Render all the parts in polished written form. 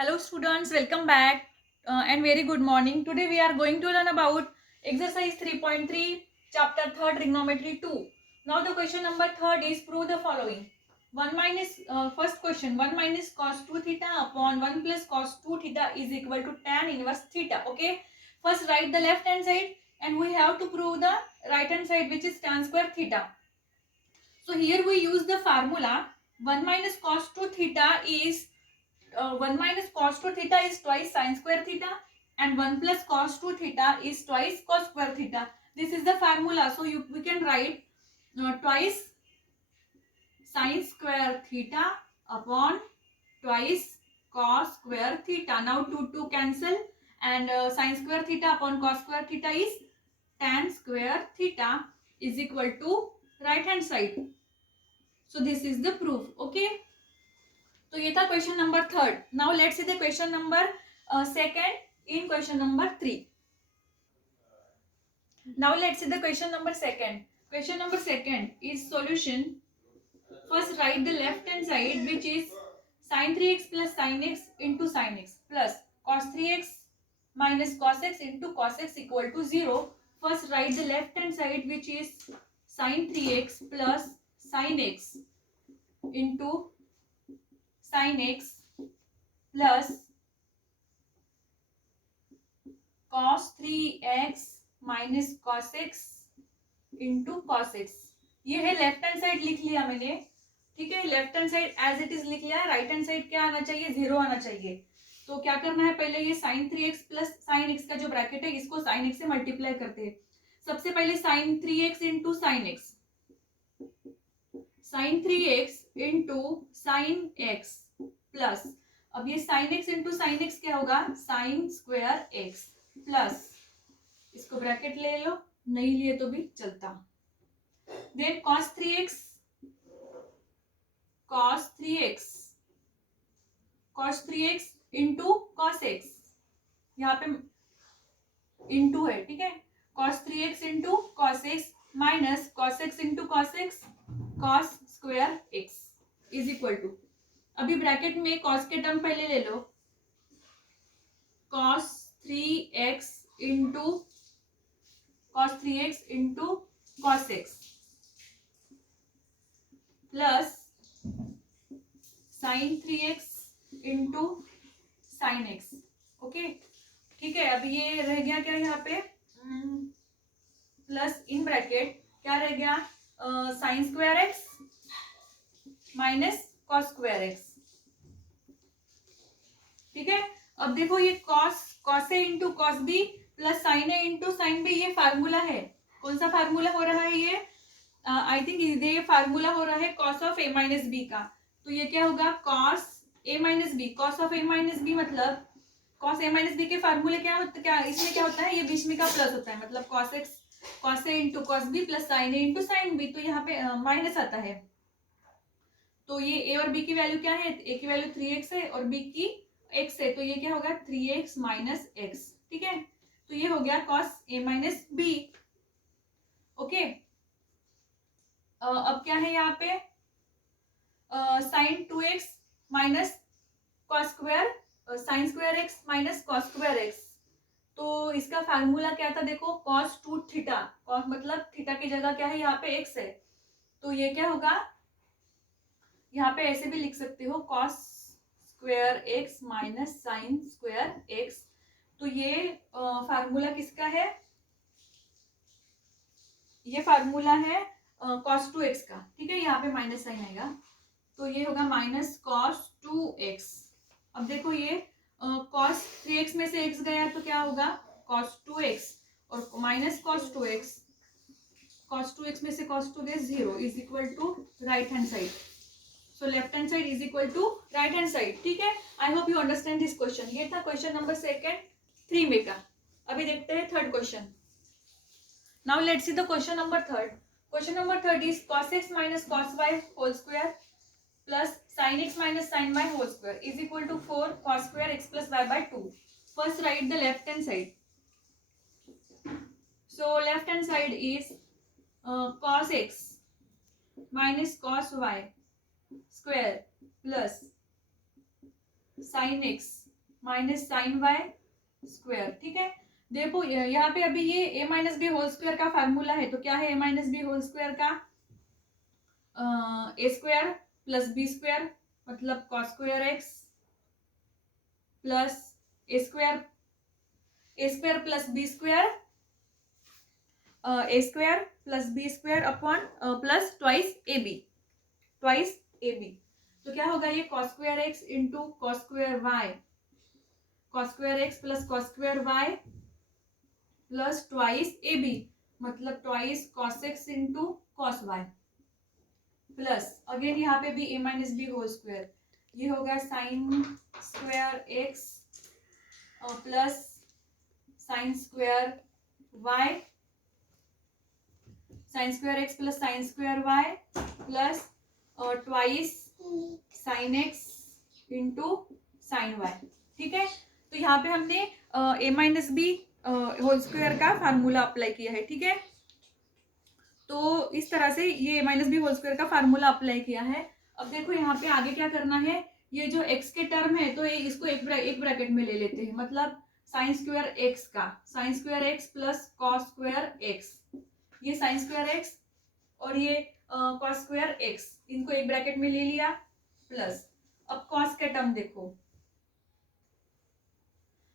Hello students, welcome back and very good morning. Today we are going to learn about exercise 3.3 chapter 3 trigonometry 2. Now the question number 3 is prove the following. 1 minus first question 1 minus cos 2 theta upon 1 plus cos 2 theta is equal to tan inverse theta. Okay, first write the left hand side and we have to prove the right hand side which is tan square theta. So here we use the formula 1 minus cos 2 theta is 1 minus cos 2 theta is twice sin square theta and 1 plus cos 2 theta is twice cos square theta. This is the formula. So we can write twice sin square theta upon twice cos square theta. Now 2 cancel and sin square theta upon cos square theta is tan square theta is equal to right hand side. So this is the proof. Okay. तो ये था question number third. Now let's see the question number second in question number 3. Now let's see the question number second. Question number second is solution. First write the left hand side which is sin 3x plus sin x into sin x plus cos 3x minus cos x into cos x equal to 0. First write the left hand side which is sin 3x plus sin x into sin x plus cos 3x minus cos x into cos x. ये है left hand side लिख लिया मैंने. ठीक है, left hand side as it is लिख लिया. Right hand side क्या आना चाहिए? 0 आना चाहिए. तो क्या करना है, पहले ये sin 3x plus sin x का जो ब्रैकेट है इसको sin x से मल्टीप्लाई करते हैं. सबसे पहले sin 3x into sin x, sin 3x into sin x plus, अब ये sin x into sin x क्या होगा? sin स्क्वायर x प्लस, इसको ब्रैकेट ले लो, नहीं लिए तो भी चलता. Then cos 3x, cos 3x, cos 3x into cos x, यहाँ पे इंटू है. ठीक है, cos 3x into cos x minus cos x into cos x cos square x is equal to, अभी ब्रैकेट में cos के टर्म पहले ले लो, cos 3x into cos 3x into cos x plus sin 3x into sin x. Okay, ठीक है. अब ये रह गया क्या यहाँ पे, प्लस इन ब्रैकेट क्या रह गया, sin square x minus cos square x. ठीक है, अब देखो ये cos a into cos b plus sin a into sin b, ये फार्मूला है. कौन सा फार्मूला हो रहा है ये? आई थिंक ये फार्मूला हो रहा है cos of a minus B का. तो ये क्या होगा, cos a minus B, cos of a minus B मतलब cos a माइनस बी के फार्मूले क्या होता है, क्या इसमें क्या होता है, ये बीच में का प्लस होता है, मतलब cos a into cos b plus sin a into sin b. तो यहाँ पे माइनस आता है. तो ये a और b की वैल्यू क्या है, a की वैल्यू 3x है और b की x है, तो ये क्या होगा 3x माइनस x. ठीक है, तो ये हो गया cos a minus b. Okay, अब क्या है यहाँ पे, sin 2x minus cos square, sin square x minus cos square x. तो इसका फार्मूला क्या था, देखो cos 2 थीटा, cos मतलब थीटा की जगह क्या है यहाँ पे x है, तो ये क्या होगा, यहाँ पे ऐसे भी लिख सकते हो cos square x minus sin square x. तो ये फार्मूला किसका है, ये फार्मूला है cos 2x का. ठीक है, यहाँ पे माइनस साइन आएगा, तो ये होगा माइनस cos 2x. अब देखो ये cos 3x में से x गया तो क्या होगा cos 2x और minus cos 2x, cos 2x में से cos 2 गए 0 is equal to right hand side. So left hand side is equal to right hand side. ठीक है, I hope you understand this question. ये था क्वेश्चन नंबर सेकंड 3 में का. अभी देखते हैं third question. Now let's see the question number third. Question number third is cos x minus cos y whole square plus sin x minus sin y whole square is equal to 4 cos square x plus y by 2. First write the left hand side. So left hand side is cos x minus cos y square plus sin x minus sine Y square. ठीक है, देखो यहाँ पे अभी ये a minus B whole square का formula है, तो क्या है a minus B whole square का? A square plus B square मतलब cos square x plus A square plus B square A square plus B square upon plus twice A B. तो क्या होगा ये cos square X into cos square Y, cos square x plus cos square Y plus twice A B मतलब twice cos x into cos Y plus again यहाँ पे भी A minus B whole square, ये होगा sine square x plus sine square Y, sine square x plus sine square Y plus twice sine x into sine Y. ठीक है, तो यहाँ पे हमने A minus B whole square का formula apply किया है। ठीक है, तो इस तरह से ये A minus B whole square का फार्मूला अप्लाई किया है। अब देखो यहाँ पे आगे क्या करना है, ये जो एक्स के टर्म है तो ये इसको एक ब्रैकेट में ले लेते हैं, मतलब साइन स्क्वायर एक्स का sign square x plus cos square x, ये साइन स्क्वायर एक्स और ये कॉस स्क्वायर एक्स, इनको एक ब्रैकेट में ले लिया प्लस अब कॉस के टर्म देखो,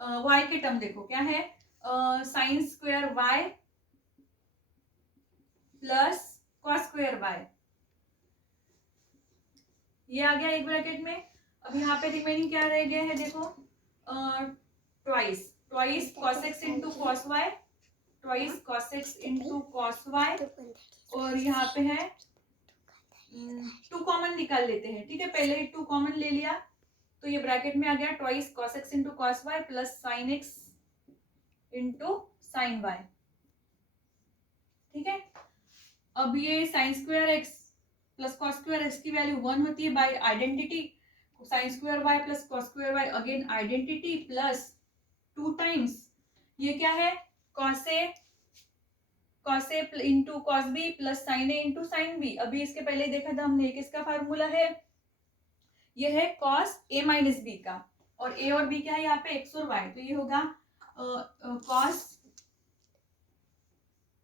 वाई के टर्म देखो क्या है, sine square Y plus cos square Y, ये आ गया एक ब्रैकेट में। अब यहाँ पे रिमेनिंग क्या रह गया है देखो, twice cos x into cos Y, twice cos x into cos Y और यहाँ पे है 2 कॉमन निकाल लेते हैं। ठीक है, पहले ही 2 कॉमन ले लिया तो ये ब्रैकेट में आ गया twice cos x into cos Y plus sine x into sine Y. ठीक है, अब ये sine square x plus cos square x की वैल्यू 1 होती है by identity, sine square Y plus cos square y again identity plus 2 times ये क्या है cos A into cos B plus sine A into sine B. अभी इसके पहले देखा था हमने किसका फार्मूला है, ये है कॉस ए माइनस बी का, और ए और बी क्या है यहाँ पे एक्स और वाई, तो ये होगा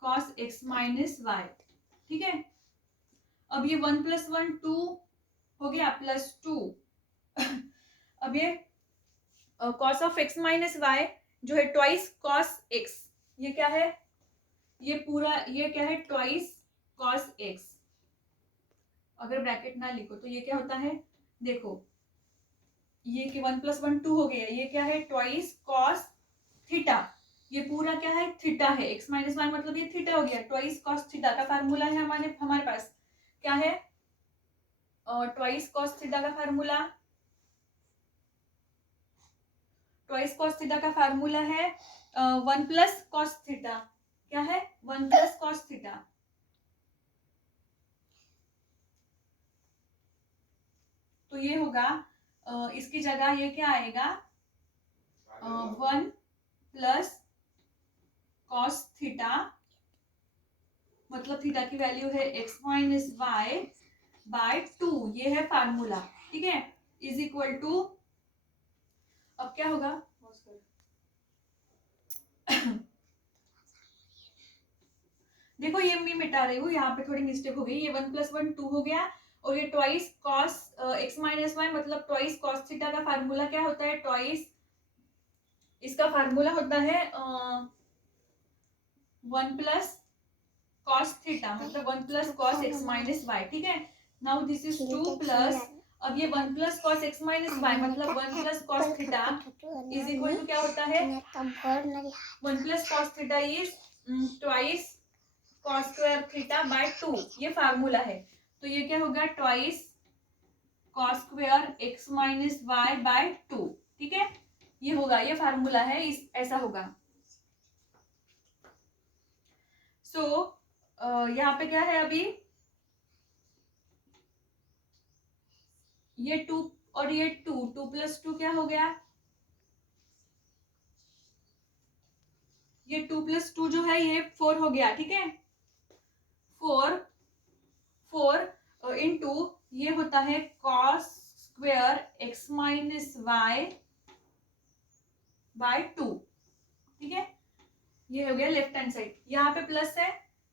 कॉस एक्स माइनस वाई। ठीक है, अब ये 1 + 1 2 हो गया प्लस 2 अब ये cos of X minus Y जो है ट्वाइस कॉस एक्स, ये क्या है, ये पूरा ये क्या है ट्वाइस कॉस एक्स, अगर ब्रैकेट ना लिखो तो ये क्या होता है देखो, ये कि 1 + 1 2 हो गया, ये क्या है ट्वाइस कॉस थीटा, ये पूरा क्या है थीटा है, एक्स माइनस वाई मतलब ये थीटा हो गया, ट्वाइस कॉस थीटा का फार्मूला है हमारे पास क्या है, ट्वाइस कॉस थीटा का फार्मूला, ट्वाइस कॉस थीटा का फार्मूला है 1 + कॉस थीटा, क्या है 1 + कॉस थीटा, तो ये होगा इसकी जगह ये क्या आएगा 1 + कॉस थीटा मतलब थीटा की वैल्यू है एक्स माइनस वाई बाय 2, ये है फार्मूला। ठीक है, इज इक्वल टू अब क्या होगा देखो ये मैं मिटा रही हूँ, यहाँ पे थोड़ी मिस्टेक हो गई, ये 1 + 1 2 हो गया और ये twice cos X minus Y मतलब ट्वाइस कॉस थीटा का फार्मूला क्या होता है, ट्वाइस इसका फार्मूला होता है 1 + कॉस थीटा मतलब 1 + कॉस एक्स माइनस वाई। ठीक है, नाउ दिस इज 2 प्लस अब ये 1 + कॉस एक्स माइनस वाई मतलब 1 + cos theta is equal to क्या होता है 1 + cos theta is twice cos square theta by 2, ये फार्मूला है, तो ये क्या होगा twice cos square X minus Y by 2। ठीक है, ये होगा, ये फार्मूला है, इस ऐसा होगा। सो यहाँ पे क्या है अभी ये 2 और ये 2 + 2 क्या हो गया, ये 2 + 2 जो है ये 4 हो गया। ठीक है, 4 इंटू ये होता है cos square X minus Y by 2। ठीक है, ये हो गया लेफ्ट हैंड साइड। यहाँ पे प्लस है,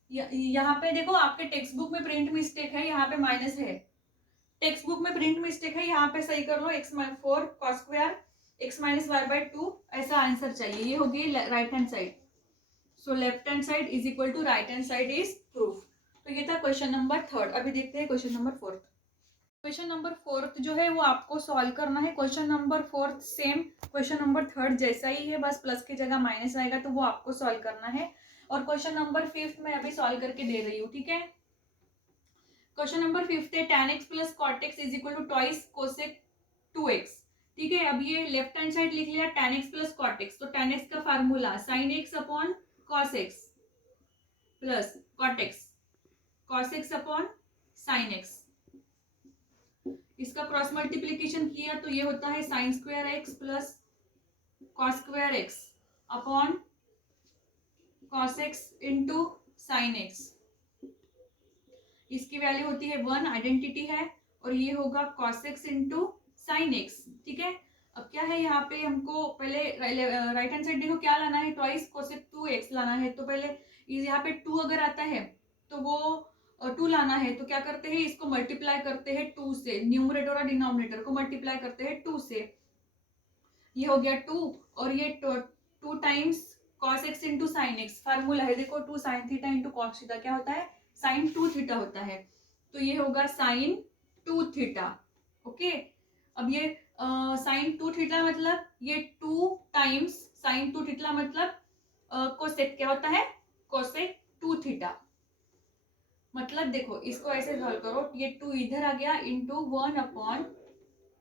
यहाँ पे देखो आपके टेक्स्ट बुक में प्रिंट मिस्टेक है, यहाँ पे माइनस है। टेक्स्ट बुक में प्रिंट मिस्टेक है, यहाँ पे सही कर लो। x4 cos square x minus Y by 2, ऐसा आंसर चाहिए। ये होगी right hand side. So left hand side is equal to right hand side is proof. तो ये था क्वेश्चन नंबर 3। अभी देखते हैं क्वेश्चन नंबर 4। क्वेश्चन नंबर 4 जो है वो आपको सॉल्व करना है। Question number 4 same question number 3 जैसा ही है, बस प्लस की जगह माइनस आएगा, तो वो आपको सॉल्व करना है। और क्वेश्चन नंबर 5 मैं अभी सॉल्व करके दे रही हूँ। ठीक है, क्वेश्चन नंबर 5 है tan x plus cot x is equal to twice cosec 2x। ठीक है, अब ये लेफ्ट हैंड साइड लिख लिया tan x plus cot x, तो tan x का formula sin x upon cos x plus cot x, cos x upon sin x। इसका cross multiplication किया तो ये होता है sine square x plus cos square x upon cos x into sine x. इसकी value होती है 1, आइडेंटिटी है, और ये होगा cos x into sine x. ठीक है, अब क्या है यहाँ पे हमको पहले राइट हैंड साइड देखो क्या लाना है, ट्वाइस कोसेक 2x लाना है। तो पहले यहाँ पे 2 अगर आता है तो वो 2 लाना है, तो क्या करते हैं, इसको मल्टीप्लाई करते हैं 2 से, न्यूमरेटर और डिनोमिनेटर को मल्टीप्लाई करते हैं 2 से। ये हो गया 2, और ये 2 times cos x into sine x. Formula है देखो 2 sine theta into cos theta, क्या होता है, साइन 2 थीटा होता है। तो ये होगा साइन 2 थीटा। ओके, अब ये साइन 2 थीटा मतलब ये 2 टाइम्स साइन 2 थीटा मतलब कोसेक क्या होता है, कोसेक 2 थीटा। मतलब देखो इसको ऐसे सॉल्व करो, ये 2 इधर आ गया इंटू 1 अपॉन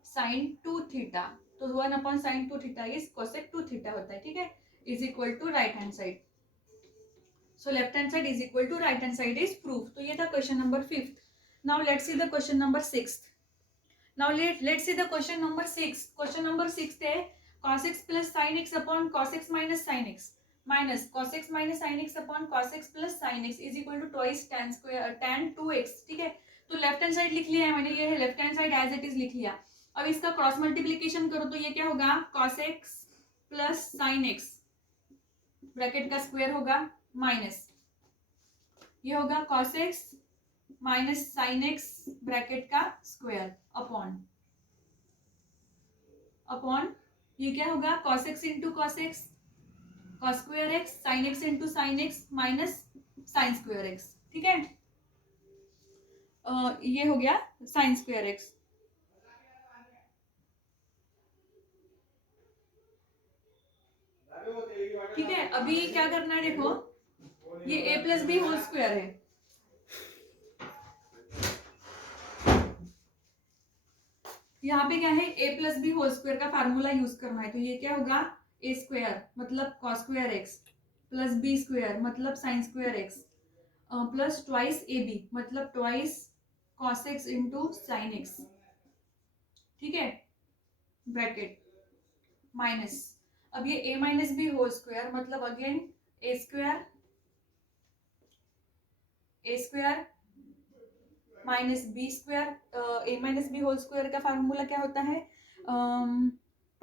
साइन 2 थीटा, तो 1 upon sine 2 theta is cosec 2 theta होता है। ठीक है, is equal to right hand side. So left hand side is equal to right hand side is proof. तो ये था question number 5। Now let's see the question number 6। Now let's see the question number 6. Question number 6 है cos x plus sin x upon cos x minus sin x minus cos x minus sin x upon cos x plus sin x is equal to twice tan square tan 2x। ठीक है, तो left hand side लिख लिया है मैंने, ये है left hand side as it is लिख लिया। अब इसका क्रॉस मल्टीप्लीकेशन करो तो ये क्या होगा, cos x plus sin x bracket का स्क्वायर होगा माइनस ये होगा cos x minus sine x bracket का स्क्वायर अपॉन ये क्या होगा, cos x into cos x cos square x sin x into sine x minus sine square x। ठीक है, ये हो गया साइन स्क्वायर x। ठीक है, अभी क्या करना है देखो, ये a plus B whole square है, यहाँ पे क्या है, a plus B whole square का फार्मूला यूज करना है। तो ये क्या होगा, a स्क्वायर मतलब cos square x plus b square मतलब sine square x plus twice A B मतलब twice cos x into sine x। ठीक है, ब्रैकेट माइनस, अब ये a minus B whole square मतलब again A square minus B square. A minus B whole square का formula क्या होता है,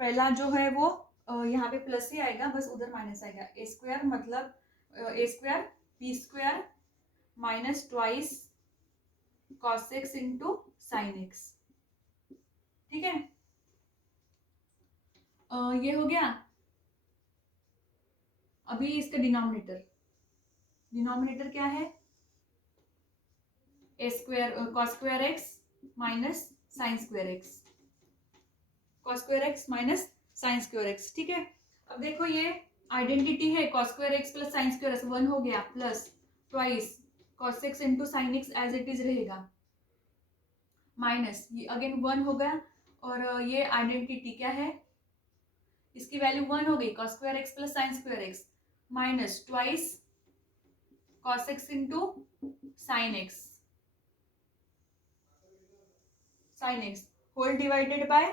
पहला जो है वो यहाँ पे प्लस ही आएगा, बस उधर माइनस आएगा। ए स्क्वायर मतलब A square B square minus twice cos x into sine x। ठीक है, ये हो गया। अभी इसका डिनोमिनेटर क्या है, A square cos square x minus sine square x, cos square x minus sine square x। ठीक है, अब देखो ये आइडेंटिटी है cos square x plus sine square x, 1 हो गया plus twice cos x into sine x as it is रहेगा minus ये अगेन 1 होगा, और ये आइडेंटिटी क्या है, इसकी वैल्यू 1 हो गई cos square x plus sine square x minus twice cos x into sine x whole divided by,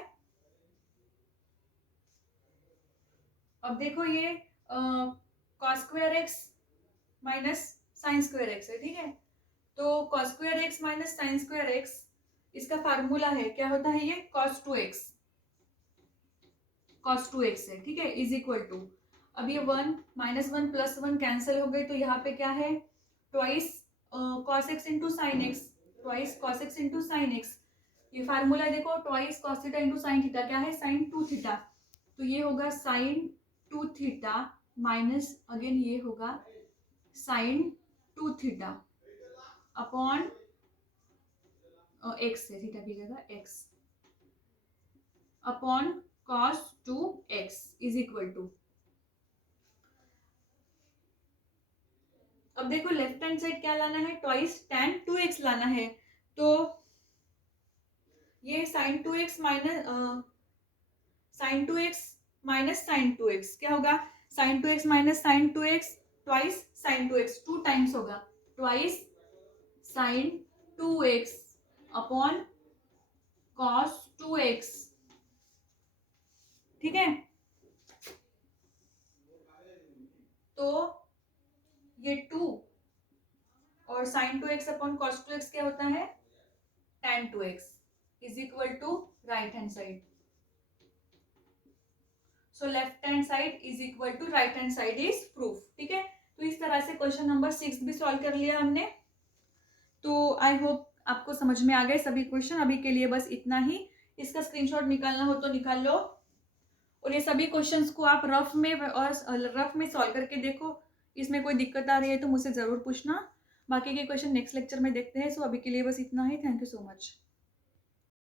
अब देखो ये cos square x minus sine square x है। ठीक है, तो cos square x minus sine square x इसका formula है, क्या होता है ये cos 2x cos 2x है, ठीक है, इज इक्वल टू, अब ये 1 -1 +1 कैंसिल हो गई, तो यहाँ पे क्या है, twice cos x into sine x, twice cos x into sine x, ये फार्मूला देखो, twice cos theta into sine theta क्या है, साइन 2 थीटा, तो ये होगा साइन 2 थीटा माइनस अगेन ये होगा साइन 2 थीटा अपॉन एक्स है, थीटा की जगह X upon cos 2x is equal to, अब देखो लेफ्ट हैंड साइड क्या लाना है, ट्वाइस tan 2x लाना है, तो ये sin 2x minus sin 2x minus sin 2x क्या होगा, sin 2x minus sin 2x, twice sin 2x 2 times होगा, twice sin 2x upon cos 2x, ठीक है, तो ये 2 और sin 2x upon cos 2x क्या होता है, tan 2x is equal to right hand side, so left hand side is equal to right hand side is proof, ठीक है। तो इस तरह से क्वेश्चन नंबर 6 भी सॉल्व कर लिया हमने, तो आई होप आपको समझ में आ गए सभी क्वेश्चन। अभी के लिए बस इतना ही, इसका स्क्रीनशॉट निकालना हो तो निकाल लो, और ये सभी क्वेश्चंस को आप रफ में सॉल्व करके देखो, इसमें कोई दिक्कत आ रही है तो मुझसे ज़रूर पूछना, बाकी के क्वेश्चन नेक्स्ट लेक्चर में देखते हैं। सो अभी के लिए बस इतना ही, थैंक यू सो मच।